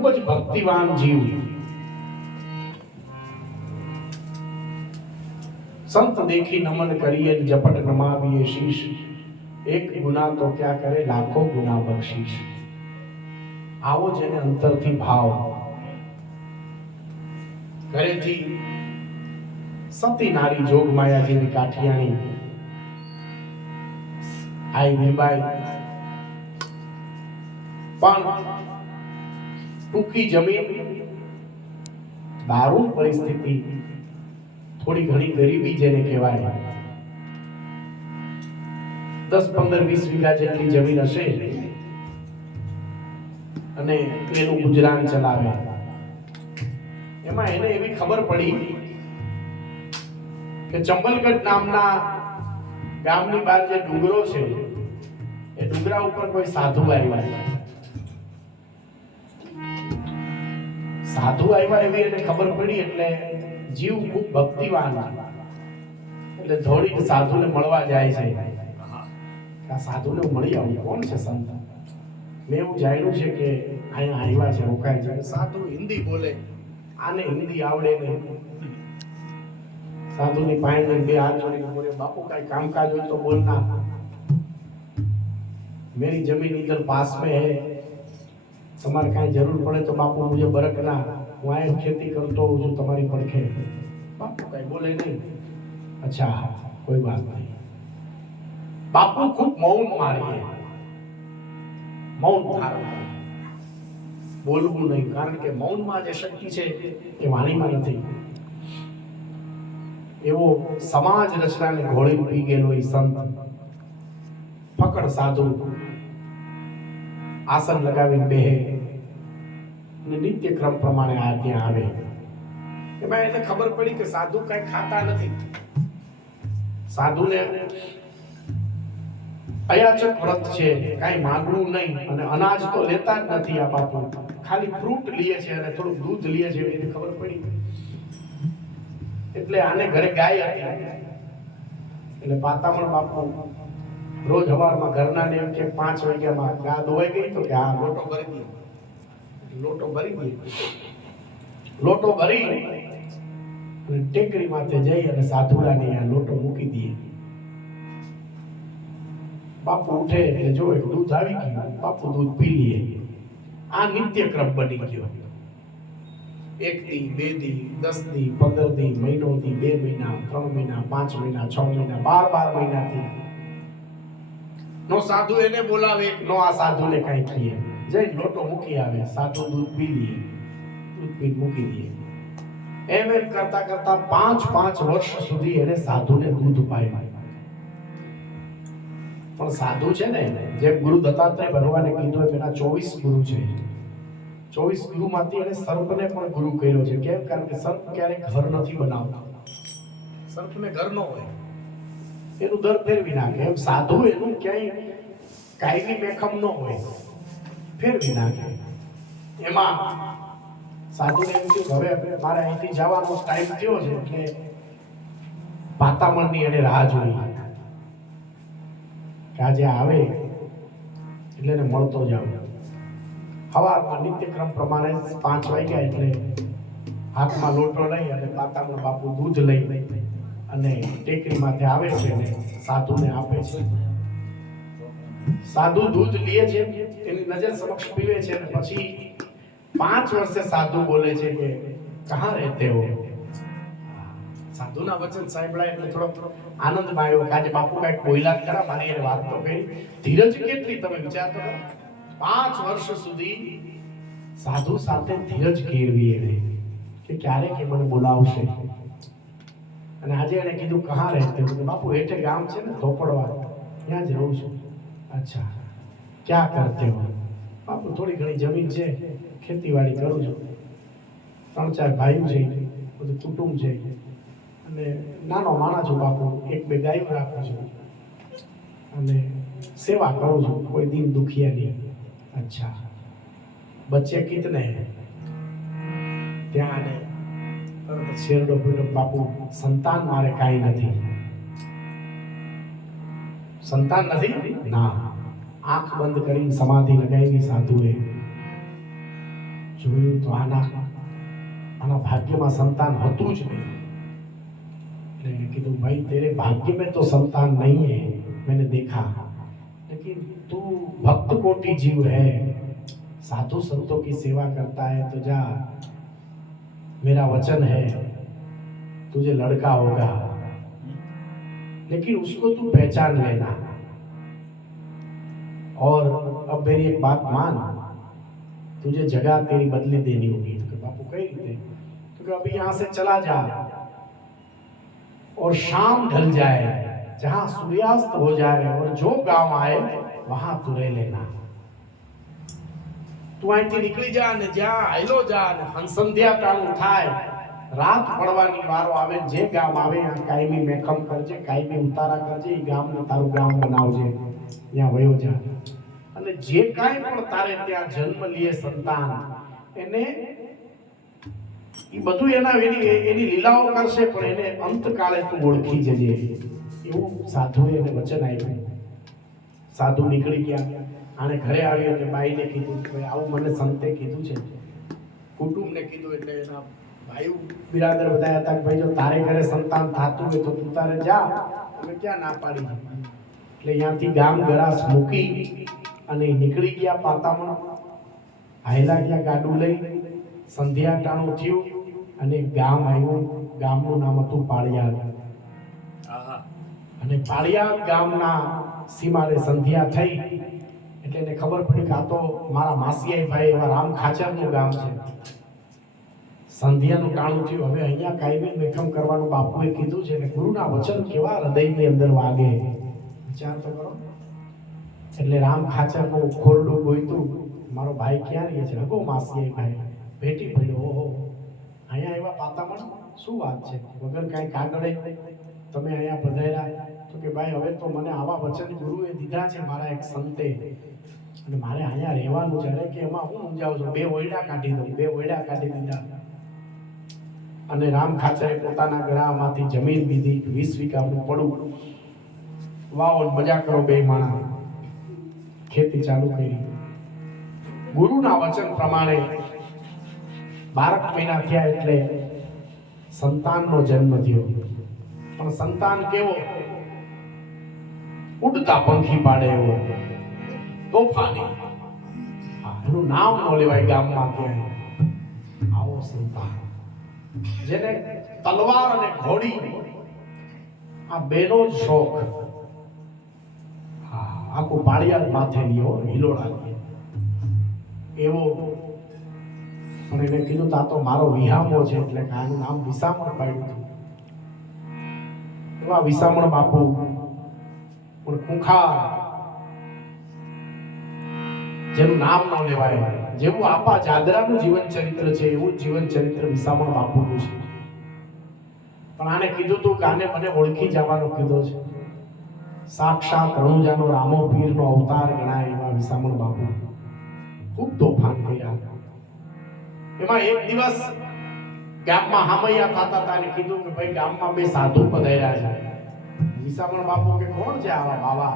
ખૂબ જ ભક્તિવાન જીવ, સંત દેખી નમન કરીએ જપટ નમાવીએ શીશ, એક ગુના તો ક્યાં કરે લાખો ગુના બક્ષીશ. આવો જેને અંતરથી ભાવ, ઘરેથી સતી નારી જોગ માયાજીની કાઠિયાણી આઈ મીરબાઈ પણ ટૂંકી જમીન, દારૂણ પરિસ્થિતિ, થોડી ઘણી ગરીબી જેને કહેવાય, 10, 15, 20 વીઘા જેટલી જમીન હશે અને એનું ગુજરાન ચલાવે. એમાં એને એવી ખબર પડી કે ચંબલગઢ નામના ગામની બહાર જે ડુંગરો છે એ ડુંગરા ઉપર કોઈ સાધુ આવ્યા. સાધુ આવ્યા એવી એને ખબર પડી એટલે જીવ ખૂબ ભક્તિવાન એટલે દોડીને સાધુને મળવા જાય છે. આ સાધુને મળી આવું, કોણ છે સંત? મેં એવું જાણ્યું છે કે અહીંયા આવ્યા છે, રોકાય છે. સાધુ હિન્દી બોલે, આને હિન્દી આવડે નહીં. સાધુની પાસે બે હાથ જોડીને બોલે, બાપુ કઈ કામકાજ હોય તો બોલના, मेरी जमीन इधर पास में है, તમારે કાંઈ જરૂર પડે તો બાપુ મુझे બરકના, હું આ ખેતી કરતો હું છું તમારી પડખે. બાપુ કઈ બોલે નહીં. અચ્છા કોઈ વાત નહીં. બાપુ ખૂબ મૌન મારીએ, મૌન ધારણ, બોલવું નહીં, કારણ કે મૌનમાં જે શક્તિ છે એ વાણીમાં નથી. એવો સમાજ રચનાને ઘોળી પી ગયેલો એ સંત ફકડ સાધુ આસન લગાવીને બેહે અને નિત્ય ક્રમ પ્રમાણે આ ત્યાં આવે. એમાં એને ખબર પડી કે સાધુ કઈ ખાતા નથી. સાધુને અયાચક વ્રત છે, કઈ માંગવું નહીં અને અનાજ તો લેતા જ નથી. આ બાપુ ખાલી ફ્રૂટ લે છે અને થોડું દૂધ લે છે, એને ખબર પડી. એટલે આને ઘરે ગાય હતી એટલે પાતામણ બાપુ રોજ સવારમાં ઘરના ને એમ કે 5 વાગ્યામાં ગા ધોવાઈ ગઈ તો કે હા લોટો ભરી દે. લોટો ભરી દે, લોટો ભરી અને ટેકરી માથે જઈ અને સાધુડાને આ લોટો મૂકી દે. બાપુ ઉઠે એટલે જોવે દૂધ આવી ગયું, બાપુ દૂધ પી લે. આ નિત્યક્રમ બની ગયો. 1 દી, 2 દી, 10 દી, 15 દી, મહિનો દી, 2 મહિના, 3 મહિના, 5 મહિના, 6 મહિના, 12 મહિનાથી નો સાધુ એને બોલાવે, નો આ સાધુને કઈ કહીએ. જઈ લોટો મૂકી આવે, સાધુ દૂધ પી લે, દૂધ પી મૂકી દે. એમ કરતા કરતા 5 વર્ષ સુધી એને સાધુને દૂધ પાય. પણ સાધુ છે ને, જે ગુરુ દત્તાત્રેય ભગવાને કીધું એના 24 ગુરુ છે. 24 ગુરુમાંથી એને સર્પને પણ ગુરુ કર્યો છે. કેમ? કારણ કે સર્પ ક્યારેક ઘર નથી બનાવતો. સર્પને ઘર ન હોય, એનું દર ફેરવી નાખે. એમ સાધુ એનું ક્યાંય કાયમી મેખમ ન હોય, ફેરવી નાખે. એમાં સાધુને એમ થયું હવે મારે અહીંથી જવાનો ટાઈમ થયો છે એટલે પાતામણની એને રાહ જોઈ કે આજે આવે એટલે એને મળતો જાવ. સવારમાં નિત્યક્રમ પ્રમાણે 5 વાગ્યા એટલે હાથમાં લોટો લઈ અને પાતામણ બાપુ દૂધ લઈ અને ટેકરી માથે આવે છે અને સાધુને આપે છે. સાધુ દૂધ લે છે, એની નજર સમક્ષ પીવે છે અને પછી 5 વર્ષે સાધુ બોલે છે કે કહાં રહેતે હો. સાધુના વચન સાંભળાય એટલે થોડો આનંદ આવ્યો કે આજે બાપુ કઈક બોલ્યા ખરા, મારી એને વાત તો કરી. ધીરજ કેટલી તમે વિચાર કરો. 5 વર્ષ સુધી સાધુ સાથે ધીરજ કેળવી એને કે ક્યારે કે મને બોલાવશે. અને આજે એને કીધું કહાં રહેતે હો. બાપુ હેઠે ગામ છે ને ધોપડવા, ત્યાં જ રહું છું. અચ્છા ક્યાં કરતે હો? બાપુ થોડી ઘણી જમીન છે, ખેતીવાડી કરું છું. 3-4 ભાઈઓ છે, બધું કુટુંબ છે અને નાનો માણસ છું બાપુ. 1-2 ગાયો રાખું છું અને સેવા કરું છું, કોઈ દિન દુખિયા નહીં. અચ્છા બચ્ચે કિતને? ત્યાં શેરડો પીડો બાપુ સંતાન મારે કાંઈ નથી. સંતાન નથી? ના. આંખ બંધ કરીને સમાધિ લગાવી સાધુએ. જોયું તો આના ભાગ્યમાં સંતાન હતું જ નહીં. એટલે એને કીધું ભાઈ तेरे भाग्य में तो संतान नहीं है, मैंने देखा, लेकिन तू भक्त कोटि जीव है, साधु संतों की सेवा करता है, तो जा, मेरा वचन है तुझे लड़का होगा, लेकिन उसको तू पहचान लेना, और अब मेरी एक बात मान, तुझे जगह तेरी बदली देनी होगी. तो बापू कई रीते? तो अभी यहाँ से चला जा और शाम ढल जाए, जहाँ सूर्यास्त हो जाए और जो गांव आए वहां तू रह लेना. તું અહીંથી નીકળી જા ને જ્યાં આયલો જા ને સંધ્યા ટાણું થાય, રાત પડવાની વારો આવે, જે ગામ આવે ત્યાં કાયમી મેખમ કરજે, કાયમી ઉતારા કરજે, એ ગામને તારું ગામ બનાવજે, ત્યાં વયો જા. અને જે કાંઈ પણ તારે ત્યાં જન્મ લે સંતાન, એને એ બધું એની લીલાઓ કરશે, પણ એને અંતકાળે તું ઓળખી જજે, એવું સાધુએ એને વચન આપ્યું. સાધુ નીકળી ગયા. આને ઘરે આવી અને બાઈને કીધું કે ભાઈ આવું મને સંતે કીધું છે. કુટુંબને કીધું એટલે એના ભાઈઓ બિરાદર બધા હતા કે ભાઈ જો તારે ઘરે સંતાન થતું હોય તો તું તારે જા, અમે ક્યાં ના પાડી. એટલે અહીંયાથી ગામ ગરાસ મૂકી અને નીકળી ગયા પાતામાં. હાયલા ગયા ગાડું લઈ. સંધ્યા ટાણું થયું અને ગામ આવ્યું. ગામનું નામ હતું પાળિયાદ. અને પાળિયાદ ગામના સીમાડે સંધ્યા થઈ એટલે એને ખબર પડી કે આ તો મારા માસીયાઈ ભાઈ એવા રામ ખાચરનું ગામ છે. સંધ્યાનું ટાણું થયું. હવે અહીંયા કાયમી મેખમ કરવાનું બાપુએ કીધું છે ને ગુરુના વચન કેવા હૃદયની અંદર વાગે, વિચાર તો કરો. એટલે રામ ખાચરનું ખોરડું ગોઈતું, મારો ભાઈ ક્યાં રહે છે? હગો માસીયાઈ ભાઈ ભેટી પડ્યો. ઓહો, અહીંયા એવા પાતામાં શું વાત છે? વગર કાંઈ કાગળે તમે અહીંયા પધાર્યા? તો કે ભાઈ હવે તો મને આવા વચન ગુરુએ દીધા છે મારા એક સંતે, અને મારે અહીંયા રહેવાનું છે. કે એમાં હું સમજાવું છું, 2 ઓયડા કાઢી દઉં. 2 ઓયડા કાઢી દીધા. અને રામ ખાચરે પોતાના ગળામાંથી જમીન દીધી, 20 વીઘાનું પડું વાવો, મજા કરો, 2 માણા ખેતી ચાલુ કરી. ગુરુના વચન પ્રમાણે 12 મહિના થયા એટલે સંતાનનો જન્મ થયો. પણ સંતાન કેવો? ઉડતા પંખી પાડે એવો, તોફાની. એનું નામ ન લેવાય ગામમાં ક્યાંય. આવો સંતાન જેને તલવાર અને ઘોડી આ બેનો જ શોખ. આખું પાળિયાદ માથે લ્યો, હિલોડા એવો. પણ એને કીધું તા તો મારો વિહામો છે, એટલે આનું નામ વિસામણ પાડ્યું. એવા વિસામણ બાપુ પણ ખૂંખાર, જેનું નામ ન લેવાય. જેવું આપા જાદરાનું જીવન ચરિત્ર છે એવું જીવન ચરિત્ર વિસામણ બાપુનું છે. પણ આને કીધું તું કે આને મને ઓળખી જવાનો કીધો છે. સાક્ષાત રણુજાનો રામો પીરનો અવતાર ગણાય એવા વિસામણ બાપુ ખૂબ તોફાન કર્યા. એમાં એક દિવસ ગામમાં હામૈયા થતા હતા અને કીધું કે ભાઈ ગામમાં 2 સાધુ પધાર્યા છે. વિસામણ બાપુ કે કોણ છે આવા બાવા?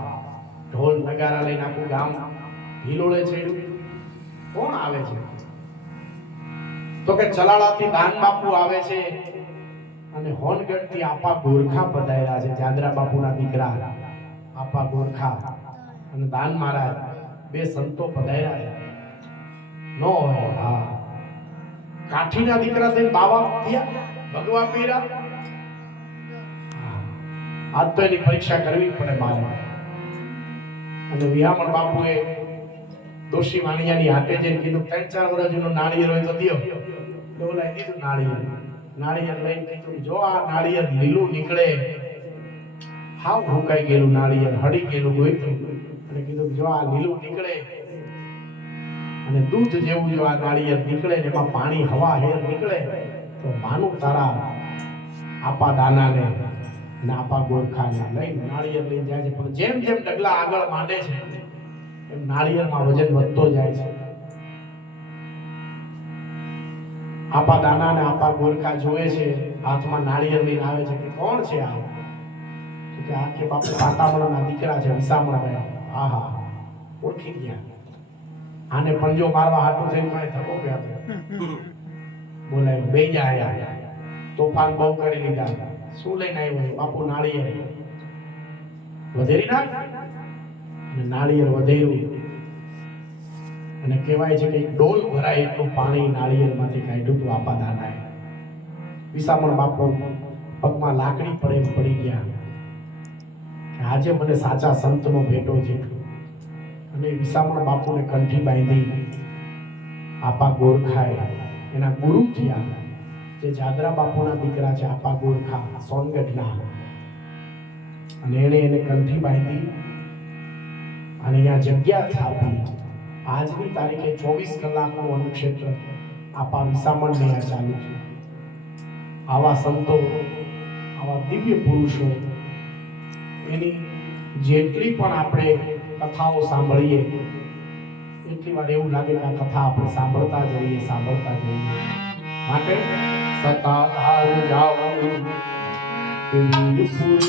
ઢોલ નગારા લઈને આખું ગામ હિલોળે છે, કોણ આવે છે? તો કે ચલાળાથી દાન બાપુ આવે છે અને હોનગઢથી આપા ગોરખા પધાર્યા છે. જાદરા બાપુના દીકરા આપા ગોરખા અને દાન મહારાજ 2 સંતો પધાર્યા છે. નો હોય. હા, કાઠીના દીકરા થઈને બાવા થયા, ભગવા પીરા. આજ તો એની પરીક્ષા કરવી પડે મારે. અને વિહામણ બાપુએ દોશી વાણિયાની હાટે જઈને કીધું 3-4 વર્ષ જૂનું નાળિયેર હોય તો દિયો. તો લઈ દીધું નાળિયેર લઈને કીધું જો આ નાળિયેર લીલું નીકળે, હાવ ભૂકાઈ ગયેલું નાળિયેર, હળી ગયેલું ગોઈતું, અને કીધું જો આ લીલું નીકળે અને દૂધ જેવું જો આ નાળિયેર નીકળે ને એમાં પાણી હવા હેર નીકળે તો માનું તારા આપા દાનાને ને આપા ગોરખાને લઈને નાળિયેર લઈને જાય છે. પણ જેમ જેમ ડગલા આગળ માંડે છે એમ નાળિયેરમાં વજન વધતો જાય છે. આપા દાના ને આપા ગોરખા જોવે છે, હાથમાં નાળિયેર લઈને આવે છે કે કોણ છે આ? તો કે આ કે બાપુ પાતામણના દીકરા છે વિસામણભાઈ. આહા, ઓળખી ગયા. આને પંજો મારવા હાટું થઈને મને ધક્કો પ્યા બોલાય બે જાય તોફાન બહુ કરી લીધા શું લઈને આવ્યો બાપુ નાળિયેર વધેરી નાખ અને નાળિયેર વધેર્યું અને કહેવાય છે કે એક ડોલ ભરાય એટલું પાણી નાળિયેરમાંથી કાઢ્યું હતું આપા દાદાએ વિસામણ બાપુ પગમાં લાકડી પડે એમ પડી ગયા કે આજે મને સાચા સંતનો ભેટો છે અને વિસામણ બાપુને કંઠી બાંધી આપા ગોરખાએ એના ગુરુ થયા જે જાદરા બાપુના દીકરા છે આપા ગોરખા સોનગઢના અને એને કંઠી બાંધી અને અહીંયા જગ્યા સ્થાપી આજની તારીખે 24 કલાકનું અનુક્ષેત્ર આપા વિસામણને આ ચાલુ છે આવા સંતો આવા દિવ્ય પુરુષો એની જેટલી પણ આપણે કથાઓ સાંભળીએ એટલી વાર એવું લાગે કે આ કથા આપણે સાંભળતા જઈએ માટે સતાધાર જાઓ કે વીરપુર